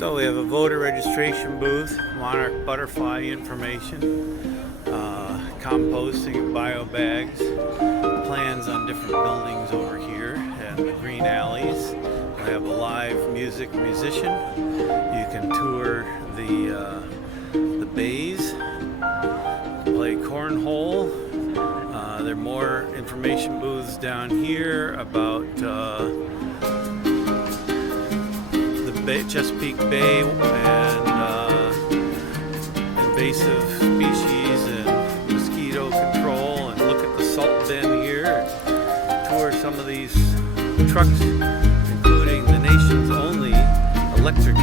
So we have a voter registration booth, monarch butterfly information, composting and bio bags, plans on different buildings over here, and the green alleys. We have a live musician. You can tour the bays, play cornhole. There are more information booths down here about Chesapeake Bay and invasive species and mosquito control, and look at the salt bin here, tour some of these trucks, including the nation's only electric